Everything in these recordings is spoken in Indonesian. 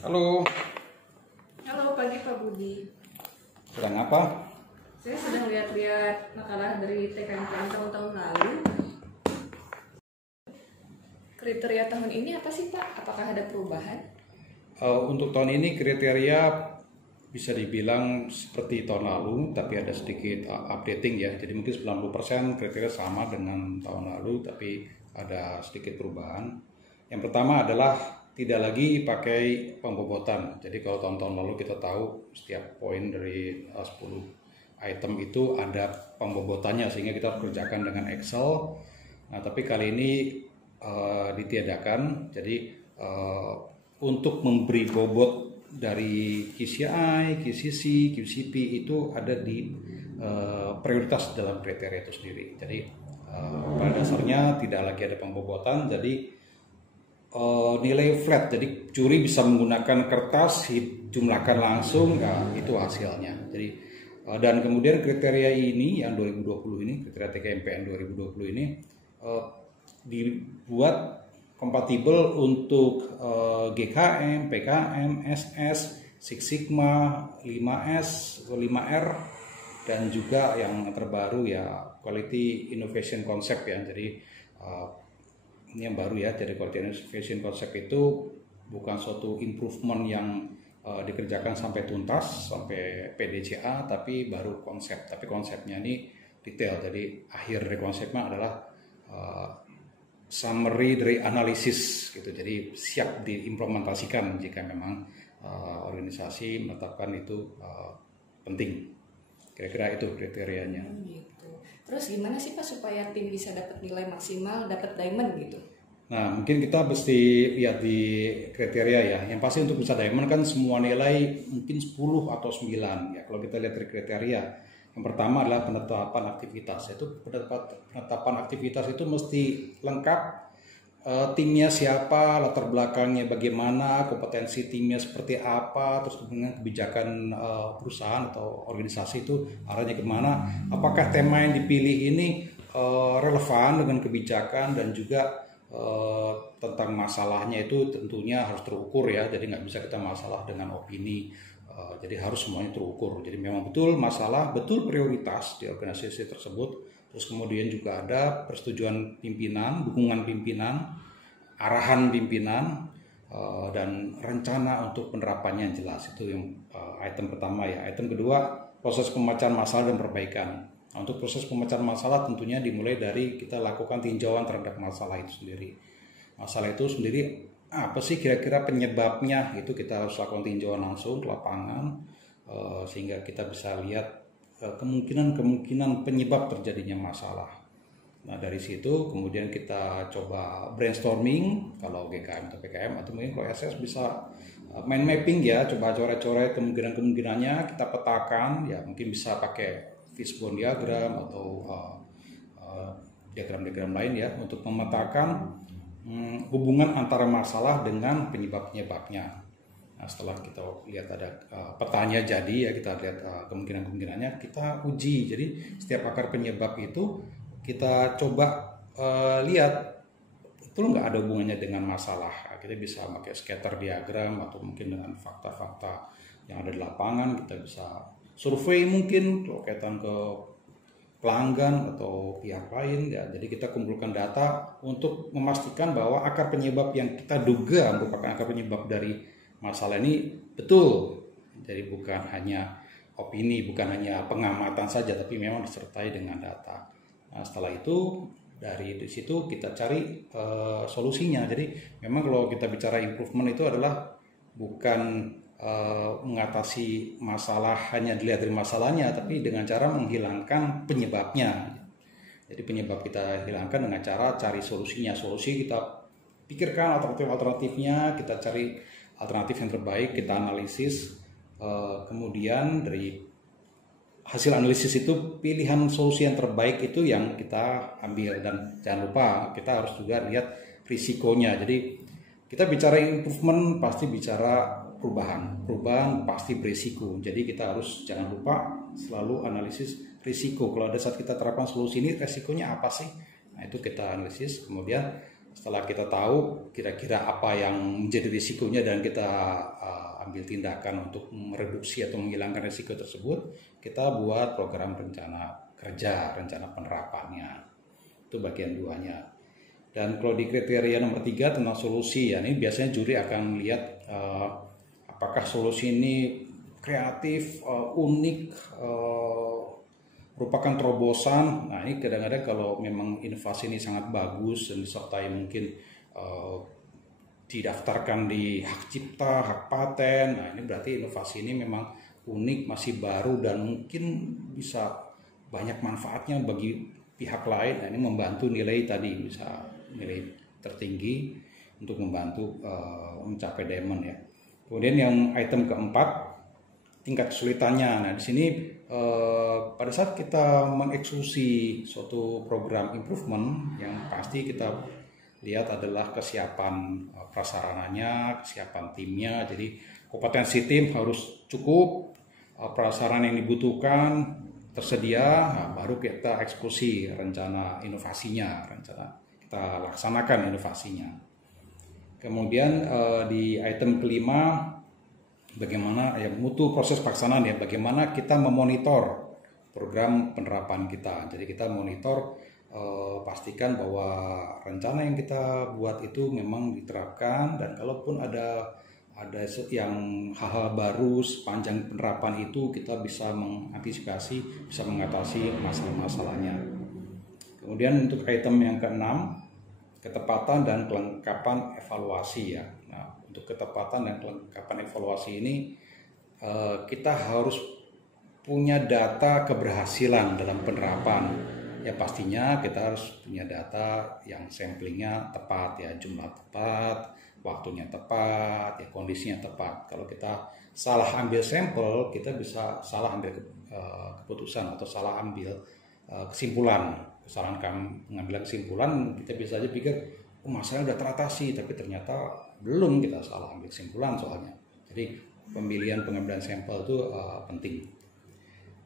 Halo, Halo pagi Pak Budi. sedang apa? Saya sedang lihat-lihat makalah dari TKMPN tahun-tahun lalu. Kriteria tahun ini apa sih Pak? Apakah ada perubahan? Untuk tahun ini kriteria bisa dibilang seperti tahun lalu, tapi ada sedikit updating ya. Jadi mungkin 90% kriteria sama dengan tahun lalu, tapi ada sedikit perubahan. Yang pertama adalah tidak lagi pakai pembobotan. Jadi kalau tahun-tahun lalu kita tahu setiap poin dari 10 item itu ada pembobotannya sehingga kita harus kerjakan dengan Excel. Nah, tapi kali ini ditiadakan. Jadi untuk memberi bobot dari KCI, QCC, QCP itu ada di prioritas dalam kriteria itu sendiri. Jadi pada dasarnya tidak lagi ada pembobotan. Jadi nilai flat, jadi juri bisa menggunakan kertas, jumlahkan langsung, ya itu hasilnya. Jadi dan kemudian kriteria ini yang 2020 ini, kriteria TKMPN 2020 ini dibuat kompatibel untuk GKM, PKM, SS, Six Sigma, 5S, 5R, dan juga yang terbaru ya Quality Innovation Concept ya. Jadi ini yang baru ya, jadi Quality Innovation Concept itu bukan suatu improvement yang dikerjakan sampai tuntas, sampai PDCA, tapi baru konsep. Tapi konsepnya ini detail, jadi akhir dari konsepnya adalah summary dari analisis gitu. Jadi siap diimplementasikan jika memang organisasi menetapkan itu penting. Kira-kira itu kriterianya. Gitu. Terus gimana sih Pak supaya tim bisa dapat nilai maksimal, dapat diamond gitu? Nah, mungkin kita mesti lihat di kriteria ya. Yang pasti untuk bisa diamond kan semua nilai mungkin 10 atau 9 ya. Kalau kita lihat dari kriteria, yang pertama adalah penetapan aktivitas. Itu penetapan aktivitas itu mesti lengkap, timnya siapa, latar belakangnya bagaimana, kompetensi timnya seperti apa, terus kemudian kebijakan perusahaan atau organisasi itu arahnya kemana, apakah tema yang dipilih ini relevan dengan kebijakan, dan juga tentang masalahnya itu tentunya harus terukur ya. Jadi nggak bisa kita masalah dengan opini. Jadi harus semuanya terukur. Jadi memang betul masalah, betul prioritas di organisasi tersebut. Terus kemudian juga ada persetujuan pimpinan, dukungan pimpinan, arahan pimpinan, dan rencana untuk penerapannya yang jelas. Itu yang item pertama ya. Item kedua, proses pemecahan masalah dan perbaikan. Nah, untuk proses pemecahan masalah tentunya dimulai dari kita lakukan tinjauan terhadap masalah itu sendiri. Masalah itu sendiri apa sih kira-kira penyebabnya, itu kita harus lakukan tinjauan langsung ke lapangan sehingga kita bisa lihat kemungkinan penyebab terjadinya masalah. Nah, dari situ kemudian kita coba brainstorming kalau GKM atau PKM, atau mungkin kalau SS bisa mind mapping ya, coba coret-coret kemungkinan-kemungkinannya, kita petakan ya, mungkin bisa pakai fishbone diagram atau diagram-diagram lain ya untuk memetakan hubungan antara masalah dengan penyebab-penyebabnya. Nah, setelah kita lihat ada petanya jadi ya, kita lihat kemungkinan-kemungkinannya, kita uji. Jadi setiap akar penyebab itu kita coba lihat betul nggak ada hubungannya dengan masalah. Kita bisa pakai scatter diagram atau mungkin dengan fakta-fakta yang ada di lapangan. Kita bisa survei mungkin kalau kaitan ke pelanggan atau pihak lain ya. Jadi kita kumpulkan data untuk memastikan bahwa akar penyebab yang kita duga merupakan akar penyebab dari masalah ini betul. Jadi bukan hanya opini, bukan hanya pengamatan saja, tapi memang disertai dengan data. Nah, setelah itu dari situ kita cari solusinya. Jadi memang kalau kita bicara improvement itu adalah bukan mengatasi masalah hanya dilihat dari masalahnya, tapi dengan cara menghilangkan penyebabnya. Jadi penyebab kita hilangkan dengan cara cari solusinya. Solusi kita pikirkan alternatifnya, kita cari alternatif yang terbaik, kita analisis, kemudian dari hasil analisis itu pilihan solusi yang terbaik itu yang kita ambil. Dan jangan lupa kita harus juga lihat risikonya. Jadi kita bicara improvement pasti bicara perubahan pasti berisiko. Jadi kita harus jangan lupa selalu analisis risiko. Kalau ada saat kita terapkan solusi ini, risikonya apa sih? Nah, itu kita analisis. Kemudian Setelah kita tahu kira-kira apa yang menjadi risikonya dan kita ambil tindakan untuk mereduksi atau menghilangkan risiko tersebut, kita buat program rencana kerja, rencana penerapannya. Itu bagian 2-nya. Dan kalau di kriteria nomor 3 tentang solusi, ya ini biasanya juri akan lihat apakah solusi ini kreatif, unik, merupakan terobosan. Nah ini kadang-kadang kalau memang inovasi ini sangat bagus dan disertai mungkin didaftarkan di hak cipta, hak paten. Nah ini berarti inovasi ini memang unik, masih baru dan mungkin bisa banyak manfaatnya bagi pihak lain. Nah ini membantu nilai tadi, bisa nilai tertinggi untuk membantu mencapai diamond ya. Kemudian yang item keempat, tingkat kesulitannya. Nah di sini pada saat kita mengeksekusi suatu program improvement, yang pasti kita lihat adalah kesiapan prasarananya, kesiapan timnya. Jadi kompetensi tim harus cukup, prasarana yang dibutuhkan tersedia, nah, baru kita eksekusi rencana inovasinya, kita laksanakan inovasinya. Kemudian di item kelima, bagaimana ya mutu proses pelaksanaan ya, bagaimana kita memonitor program penerapan kita. Jadi kita monitor, pastikan bahwa rencana yang kita buat itu memang diterapkan, dan kalaupun ada yang hal-hal baru sepanjang penerapan itu kita bisa mengantisipasi, bisa mengatasi masalah-masalahnya. Kemudian untuk item yang keenam, ketepatan dan kelengkapan evaluasi ya. Nah, untuk ketepatan dan kelengkapan evaluasi ini kita harus punya data keberhasilan dalam penerapan. Ya pastinya kita harus punya data yang samplingnya tepat ya, jumlah tepat, waktunya tepat, ya kondisinya tepat. Kalau kita salah ambil sampel, kita bisa salah ambil keputusan atau salah ambil kesimpulan. Kesalahan mengambil kesimpulan, kita bisa aja pikir masalahnya udah teratasi, tapi ternyata belum, kita salah ambil kesimpulan soalnya. Jadi pemilihan pengambilan sampel itu penting.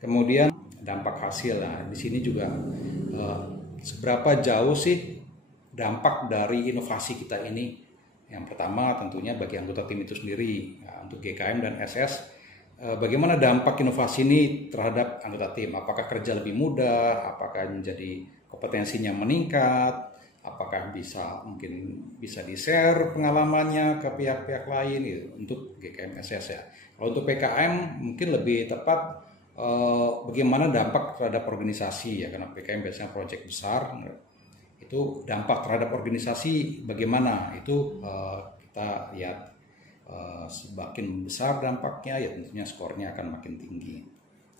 Kemudian dampak hasil. Nah, di sini juga seberapa jauh sih dampak dari inovasi kita ini. Yang pertama tentunya bagi anggota tim itu sendiri. Nah, untuk GKM dan SS, bagaimana dampak inovasi ini terhadap anggota tim? Apakah kerja lebih mudah? Apakah menjadi kompetensinya meningkat? Apakah mungkin bisa di-share pengalamannya ke pihak-pihak lain gitu, untuk GKM SS ya. Kalau untuk PKM mungkin lebih tepat bagaimana dampak terhadap organisasi ya, karena PKM biasanya proyek besar. Itu dampak terhadap organisasi bagaimana? Itu kita lihat semakin besar dampaknya ya tentunya skornya akan makin tinggi.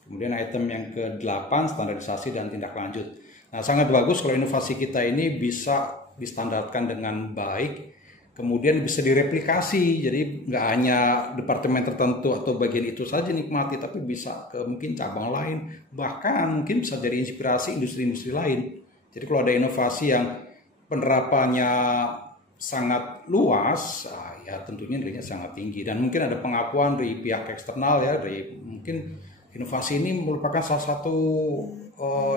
Kemudian item yang ke-8, standarisasi dan tindak lanjut. Nah, sangat bagus kalau inovasi kita ini bisa distandarkan dengan baik, kemudian bisa direplikasi. Jadi nggak hanya departemen tertentu atau bagian itu saja nikmati, tapi bisa ke mungkin cabang lain, bahkan mungkin bisa jadi inspirasi industri-industri lain. Jadi kalau ada inovasi yang penerapannya sangat luas, ya tentunya nilainya sangat tinggi, dan mungkin ada pengakuan dari pihak eksternal ya, dari mungkin inovasi ini merupakan salah satu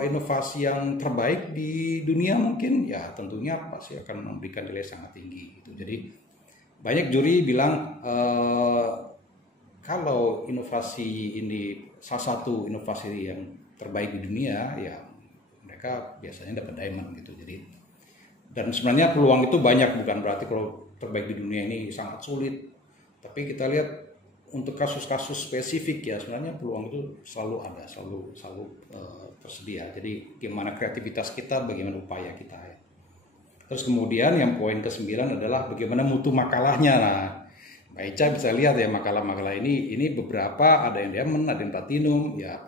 inovasi yang terbaik di dunia mungkin, ya tentunya pasti akan memberikan nilai sangat tinggi gitu. Jadi banyak juri bilang kalau inovasi ini salah satu inovasi yang terbaik di dunia, ya mereka biasanya dapat diamond gitu. Jadi dan sebenarnya peluang itu banyak, bukan berarti kalau terbaik di dunia ini sangat sulit. Tapi kita lihat untuk kasus-kasus spesifik ya sebenarnya peluang itu selalu ada, selalu tersedia. Jadi gimana kreativitas kita, bagaimana upaya kita ya. Terus kemudian yang poin ke-9 adalah bagaimana mutu makalahnya. Nah, Mbak Ica bisa lihat ya makalah-makalah ini beberapa ada yang diamond, ada yang platinum ya.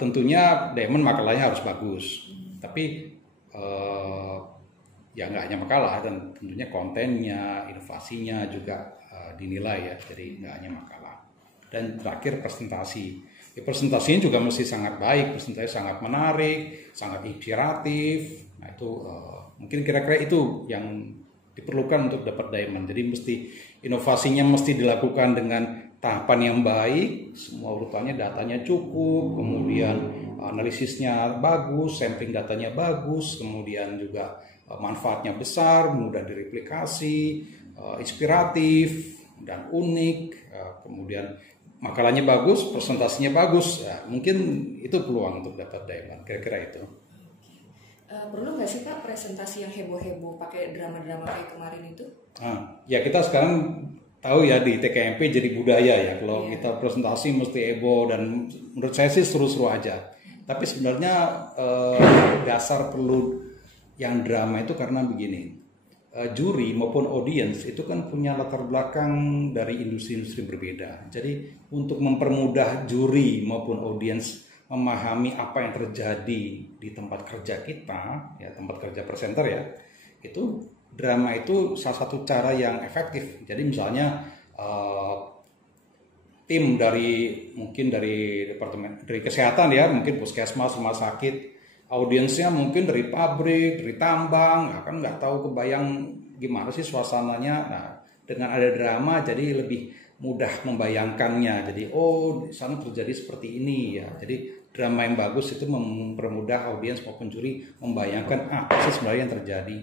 Tentunya diamond makalahnya harus bagus. Tapi ya nggak hanya makalah, dan tentunya kontennya, inovasinya juga dinilai ya, jadi nggak hanya makalah. Dan terakhir presentasi. Ya, presentasinya juga mesti sangat baik, presentasinya sangat menarik, sangat inspiratif. Nah itu mungkin kira-kira itu yang diperlukan untuk dapat diamond. Jadi inovasinya mesti dilakukan dengan tahapan yang baik, semua urutannya datanya cukup, kemudian analisisnya bagus, sampling datanya bagus, kemudian juga manfaatnya besar, mudah direplikasi, inspiratif dan unik, kemudian makalahnya bagus, presentasinya bagus, ya, mungkin itu peluang untuk dapat diamond, kira-kira itu. Perlu nggak sih Pak presentasi yang heboh-heboh pakai drama-drama kayak kemarin itu? Ya kita sekarang tahu ya di TKMP jadi budaya ya, kalau kita presentasi mesti heboh, dan menurut saya sih seru-seru aja. Tapi sebenarnya dasar perlu yang drama itu karena begini, juri maupun audiens itu kan punya latar belakang dari industri-industri berbeda. Jadi untuk mempermudah juri maupun audiens memahami apa yang terjadi di tempat kerja kita, ya tempat kerja presenter ya, itu drama itu salah satu cara yang efektif. Jadi misalnya tim mungkin dari departemen dari kesehatan ya, mungkin puskesmas, rumah sakit, audiensnya mungkin dari pabrik, dari tambang, kan nggak tahu kebayang gimana sih suasananya. Nah, dengan ada drama jadi lebih mudah membayangkannya. Jadi di sana terjadi seperti ini ya. Jadi drama yang bagus itu mempermudah audiens maupun juri membayangkan apa sih sebenarnya yang terjadi.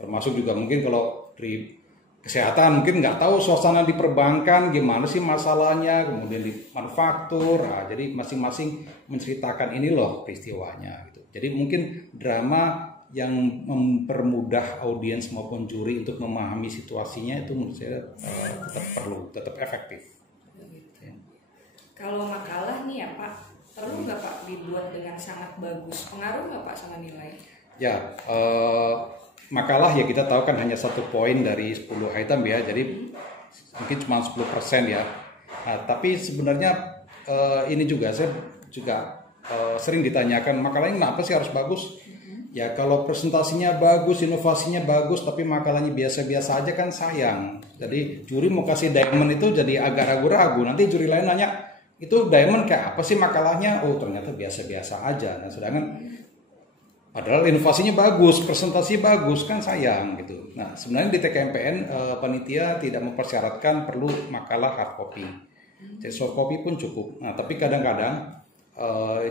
Termasuk juga mungkin kalau dari kesehatan mungkin nggak tahu suasana di perbankan gimana sih masalahnya, kemudian di manufaktur. Jadi masing-masing menceritakan ini loh peristiwanya gitu. Jadi mungkin drama yang mempermudah audiens maupun juri untuk memahami situasinya itu menurut saya tetap efektif. Ya. Kalau makalah nih ya Pak, perlu nggak Pak dibuat dengan sangat bagus? Pengaruh nggak Pak sama nilai? Ya, makalah ya kita tahu kan hanya 1 poin dari 10 item ya, jadi mungkin cuma 10% ya. Nah, tapi sebenarnya ini juga saya juga sering ditanyakan, makalahnya kenapa sih harus bagus? Ya kalau presentasinya bagus, inovasinya bagus, tapi makalahnya biasa-biasa aja kan sayang. Jadi juri mau kasih diamond itu jadi agak ragu-ragu. Nanti juri lain nanya, itu diamond kayak apa sih makalahnya? Oh ternyata biasa-biasa aja. Nah sedangkan padahal inovasinya bagus, presentasi bagus, kan sayang gitu. Nah sebenarnya di TKMPN panitia tidak mempersyaratkan perlu makalah hard copy. Jadi soft copy pun cukup. Nah tapi kadang-kadang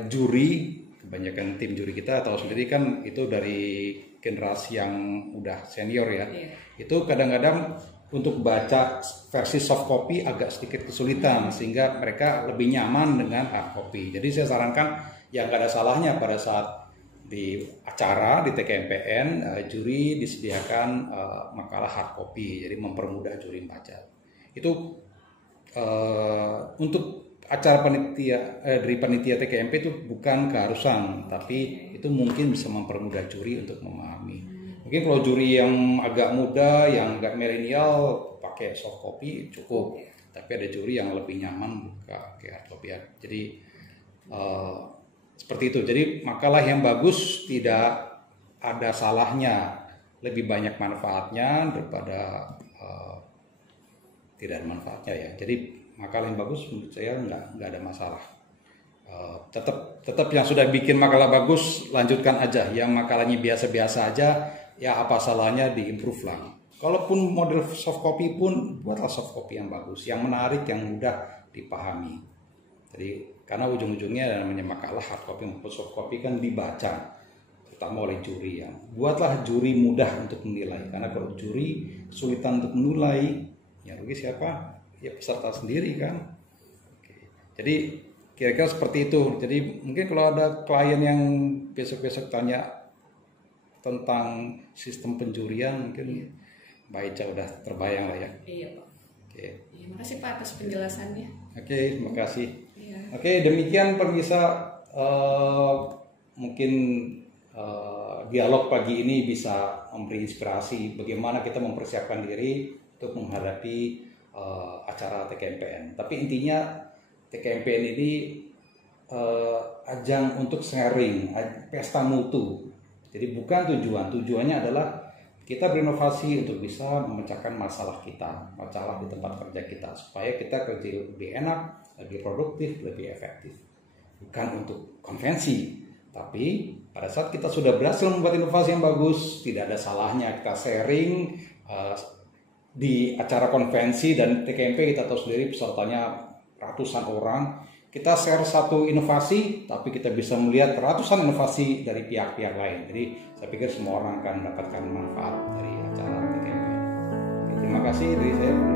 juri, kebanyakan tim juri kita tahu sendiri kan itu dari generasi yang udah senior ya. Itu kadang-kadang untuk baca versi soft copy agak sedikit kesulitan, sehingga mereka lebih nyaman dengan hard copy. Jadi saya sarankan yang nggak ada salahnya pada saat di acara di TKMPN juri disediakan makalah hard copy, jadi mempermudah juri membaca. Itu untuk acara panitia dari panitia TKMP itu bukan keharusan, tapi itu mungkin bisa mempermudah juri untuk memahami. Mungkin kalau juri yang agak muda, yang agak milenial pakai soft copy cukup, tapi ada juri yang lebih nyaman pakai hard copy ya. Jadi seperti itu. Jadi makalah yang bagus tidak ada salahnya, lebih banyak manfaatnya daripada tidak ada manfaatnya ya. Jadi makalah yang bagus menurut saya nggak ada masalah. Tetap yang sudah bikin makalah bagus lanjutkan aja. Yang makalahnya biasa-biasa aja ya apa salahnya diimprove lah. Kalaupun model soft copy pun buatlah soft copy yang bagus, yang menarik, yang mudah dipahami. Jadi karena ujung-ujungnya namanya makalah hard copy maupun soft copy kan dibaca terutama oleh juri ya. Buatlah juri mudah untuk menilai, karena kalau juri kesulitan untuk menilai ya rugi siapa? Ya peserta sendiri kan. Oke. Jadi kira-kira seperti itu. Jadi mungkin kalau ada klien yang besok-besok tanya tentang sistem penjurian, mungkin Mbak Ica udah terbayang lah ya. Iya Pak. Oke. Terima kasih Pak atas penjelasannya. Oke, terima kasih. Iya. Oke, demikian pemirsa, mungkin dialog pagi ini bisa memberi inspirasi bagaimana kita mempersiapkan diri untuk menghadapi acara TKMPN. Tapi intinya TKMPN ini ajang untuk sharing, pesta mutu. Jadi bukan tujuannya adalah kita berinovasi untuk bisa memecahkan masalah kita, masalah di tempat kerja kita, supaya kita kerja lebih enak, lebih produktif, lebih efektif. Bukan untuk konvensi, tapi pada saat kita sudah berhasil membuat inovasi yang bagus, tidak ada salahnya kita sharing. Di acara konvensi dan TKMP kita tahu sendiri pesertanya ratusan orang, kita share satu inovasi, tapi kita bisa melihat ratusan inovasi dari pihak-pihak lain. Jadi saya pikir semua orang akan mendapatkan manfaat dari acara TKP. Terima kasih dari saya.